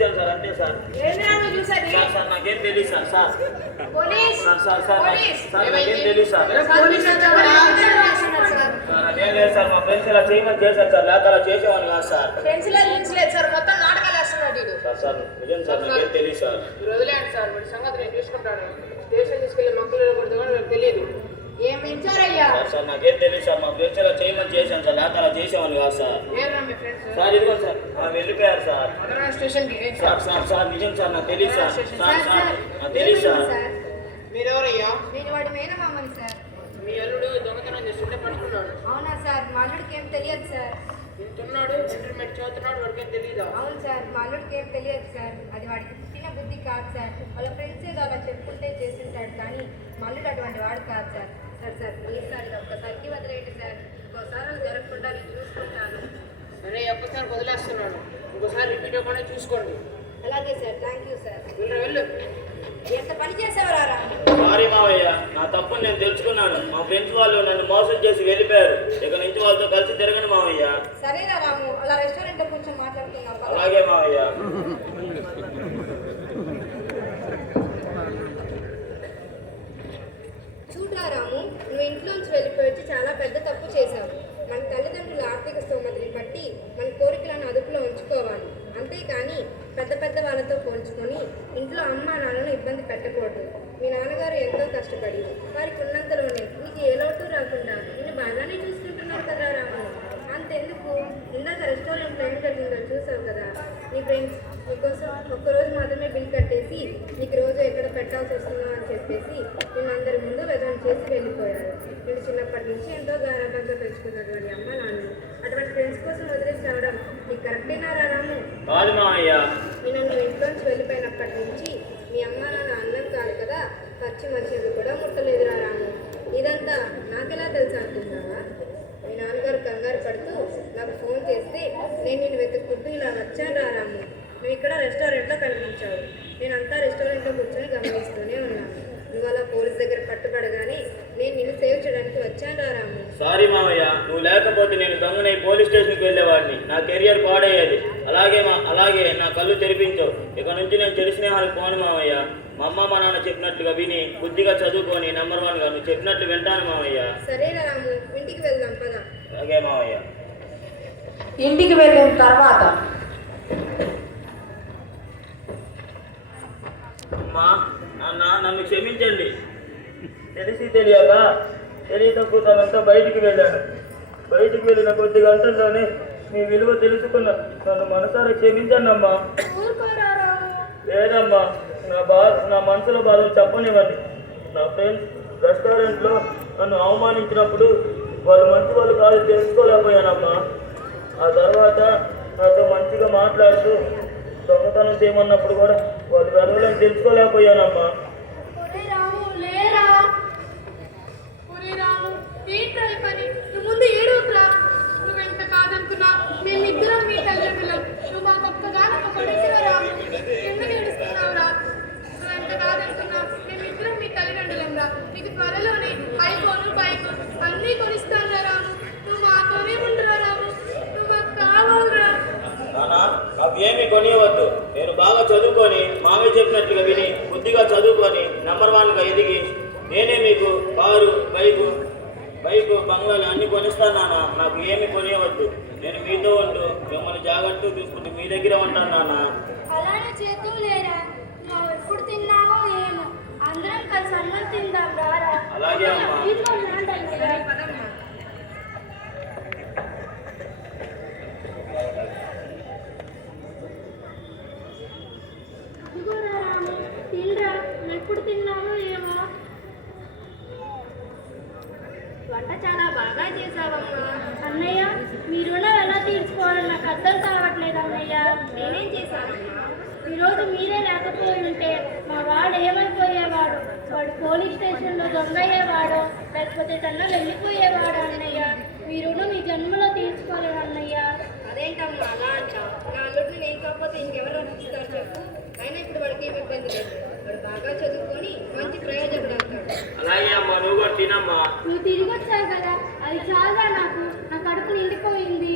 చూశాను సార్, అంతే sir. Sir sir నాకేం తెలియదు sir. Sir sir sir sir sir నాకేం తెలియదు సార్. సార్ అదేం లేదు సార్, మా ఫ్రెండ్స్ ఇలా చేయమని చేశారు సార్, లేకపోతే అలా చేసేవాళ్ళు కాదు సార్. సార్ సార్ నిజం సార్, నాకేం తెలియదు సార్. వదిలేండి సార్, వాడి సంగతి నేను చూసుకుంటాను. స్టేషన్ తీసుకెళ్ళి మక్కలు కొడితే కూడా నాకు తెలియదు. ఏం పెంచారయ్యా? సార్ నాకేం తెలియదు సార్, మా ఫ్రెండ్స్ ఇలా చేయమని చేశాను సార్, లేకపోతే అలా చేసేవాళ్ళు కాదు సార్. సార్ ఇదిగో సార్ వెళ్ళిపోయారు సార్. సార్ సార్ సార్ నిజం సార్, నాకు తెలియదు సార్. సార్ సార్ నాకు తెలియదు సార్. మీరెవరయ్యా? నేను వాడి మేనమామని సార్. మీ అల్లుడు దొంగతనం చేస్తుంటే పట్టుకున్నాడు. అవునా సార్? మా అల్లుడికి ఏం తెలియదు సార్. ఇంటున్నాడు, ఇంటర్మీడియట్ చదువుతున్నాడు, వాడికి ఏం తెలియదా? అవును సార్, మా అల్లుడికి ఏం తెలియదు సార్. అది వాడికి పుట్టిన బుద్ధి కాదు సార్. వాళ్ళ ఫ్రెండ్స్ ఏదో అలా చెప్పుకుంటే చేస్తుంటాడు, కానీ మా అల్లుడు అటువంటి వాడు కాదు sir. Sir sir please sir, ఇది ఒక్కసారికి వదిలేయండి సార్. ఇంకోసారి అది జరగకుండా నేను చూసుకుంటాను. సరే, ఒక్కసారి వదిలేస్తున్నాను, ఇంకోసారి రిపీట్ అవ్వకుండా చూసుకోండి. అలాగే సార్, థ్యాంక్ యూ సార్. వెళ్ళు. ఎంత పని చేసేవారా? సారీ మావయ్య, నా తప్పుని నేను తెలుసుకున్నాను. మా ఫ్రెండ్స్ వాళ్ళు నన్ను మోసం చేసి వెళ్ళిపోయారు. ఇక నుంచి వాళ్ళతో కలిసి తిరగను మావయ్య. సరేనా రాము, అలా రెస్టారెంట్ లో కొంచెం మాట్లాడుతున్నాం. అలాగే మావయ్య. చూడరా రాము, నువ్వు ఇంట్లోంచి వెళ్ళిపోయి చాలా పెద్ద తప్పు చేశావు. మన తల్లిదండ్రుల ఆర్థిక స్తోమతని బట్టి మన కోరికలను అదుపులో ఉంచుకోవాలి, అంతేకాని పెద్ద పెద్ద వాళ్ళతో పోల్చుకొని ఇంట్లో అమ్మా నాన్నను ఇబ్బంది పెట్టకూడదు. మీ నాన్నగారు ఎంతో కష్టపడి వారికి ఉన్నంతలోనే నీకు ఏ లోటు రాకుండా నిన్ను బాగానే చూసుకుంటున్నారు కదా రాము. అంతెందుకు, ఇందాక రెస్టారెంట్లో ఏం జరిగిందో చూసావు కదా. నీ ఫ్రెండ్స్ నీకోసం ఒక్కరోజు మాత్రమే బిల్ కట్టేసి నీకు రోజు ఎక్కడ పెట్టాల్సి వస్తుందో అని చెప్పేసి నిన్ను అందరి ముందు వెదం చేసి వెళ్ళిపోయారు. నేను చిన్నప్పటి నుంచి ఎంతో గారాబంగా పెంచుకున్నటువంటి అమ్మ నాన్న అటువంటి ఫ్రెండ్స్ కోసం వదిలేసి రావడం నీకు కరెక్టేనా రాము? కాదు మావయ్య. నేను నువ్వు ఇంట్లోంచి వెళ్ళిపోయినప్పటి నుంచి మీ అమ్మ నాన్న అన్నం కాదు కదా, పచ్చి మంచిది కూడా ముట్టలేదు రాము. ఇదంతా నాకెలా తెలుసు అంటున్నావా? మీ నాన్నగారు కంగారు పడుతూ నాకు ఫోన్ చేస్తే నేను నిన్ను వెతుక్కుంటూ ఇలా వచ్చాను రాము. నువ్వు ఇక్కడ రెస్టారెంట్లో కనిపించావు. నేనంతా రెస్టారెంట్లో కూర్చొని గమనిస్తూనే ఉన్నాను. నువ్వు అలా పోలీస్ దగ్గర పట్టుబడగానే నేను నిన్ను సేవ్ చేయడానికి వచ్చాను రాము. సారీ మావయ్య, నువ్వు లేకపోతే నేను దొంగనై పోలీస్ స్టేషన్కి వెళ్ళేవాడిని. నా కెరియర్ పాడయ్యేది. అలాగే నా కళ్ళు తెరిపించావు. ఇక నుంచి నేను చెడు స్నేహాలకు పోను మావయ్య. మా అమ్మ మా నాన్న చెప్పినట్లుగా విని బుద్ధిగా చదువుకొని నెంబర్ 1గా నువ్వు చెప్పినట్లు వింటాను మావయ్య. సరేనా రాము, ఇంటికి వెళ్దాం పదా. అలాగే మావయ్య. ఇంటికి వెళ్ళిన తర్వాత అమ్మా నాన్న నన్ను క్షమించండి. తెలిసి తెలియ తక్కువతనంతా బయటికి వెళ్ళాను. బయటికి వెళ్ళిన కొద్ది గంటల్లోనే మీ విలువ తెలుసుకున్నా. నన్ను మనసారా క్షమించండి అమ్మా. లేదమ్మా, నా మనసులో బాధలు చెప్పనివ్వండి. నా ఫ్రెండ్స్ రెస్టారెంట్లో నన్ను అవమానించినప్పుడు వాళ్ళు మంచి వాళ్ళు కాదు తెలుసుకోలేకపోయానమ్మా. ఆ తర్వాత నాతో మంచిగా మాట్లాడుతూ దొంగతనం చేయమన్నప్పుడు కూడా వాళ్ళు వెలవలని తెలుసుకోలేకపోయానమ్మా. ముందు ఏడుగురా, నువ్వు ఎంత కాదనుకున్నా మేమిద్దరం మీ తల్లిదండ్రులం. నువ్వు మా గొప్పగానొక కొడుకురా రాము. ఎందుకు ఏడుస్తున్నావురా? నువ్వు ఎంత కాదనుకున్నా మేమిద్దరం మీ తల్లిదండ్రులం రా. నీకు త్వరలోనే ఐఫోను బైక్ అన్నీ కొనిస్తాను రాము. నువ్వు మాతోనే ఉండరా రాము. నువ్వు మాకు కావాలరా. నానా నాకు ఏమీ కొనియవద్దు. నేను బాగా చదువుకొని మామయ్య చెప్పినట్లుగా విని బుద్ధిగా చదువుకొని నెంబర్ 1గా ఎదిగి నేనే మీకు కారు బైకు బంగ్లాలు అన్ని కొనిస్తాను నాన్న. నాకు ఏమి కొనియవద్దు. నేను మీతో ఉంటూ మిమ్మల్ని జాగ్రత్తగా చూసుకుంటూ మీ దగ్గర ఉంటాను నాన్న. అలానే చేతూ లేరా, నువ్వు ఎప్పుడు తిన్నావో ఏమో. అందరం కలిసి అన్నం తిందాం రారా. అలాగే అమ్మా. తినరా, నువ్వు ఎప్పుడు తిన్నావో ఏమో. వంట చాలా బాగా చేసావమ్మా. అన్నయ్య, మీ రుణం ఎలా తీర్చుకోవాలని నాకు అర్థం కావట్లేదు అన్నయ్య. నేనేం చేశానమ్మా? ఈరోజు మీరే లేకపోయి ఉంటే మా వాడు ఏమైపోయేవాడు? వాడు పోలీస్ స్టేషన్లో దొంగయ్యేవాడు, లేకపోతే తన వెళ్ళిపోయేవాడు అన్నయ్య. మీ రుణం ఈ జన్మలో తీర్చుకోలేను అన్నయ్య. అదేంటమ్మా అలా అంటావు? నా అల్లుడిని నేను కాకపోతే ఇంకెవరు రక్షిస్తారు చెప్పు. అయినా ఇప్పుడు వాడికి ఏమి ఇబ్బంది లేదు. వాడు బాగా చదువుకొని మంచి ప్రయోజకుడు అవుతాడు. అలాగే అమ్మా, నువ్వు కూడా తినమ్మా. నువ్వు తిరిగి వచ్చావు కదా, అది చాలా నాకు. నా కడుపు నిండిపోయింది.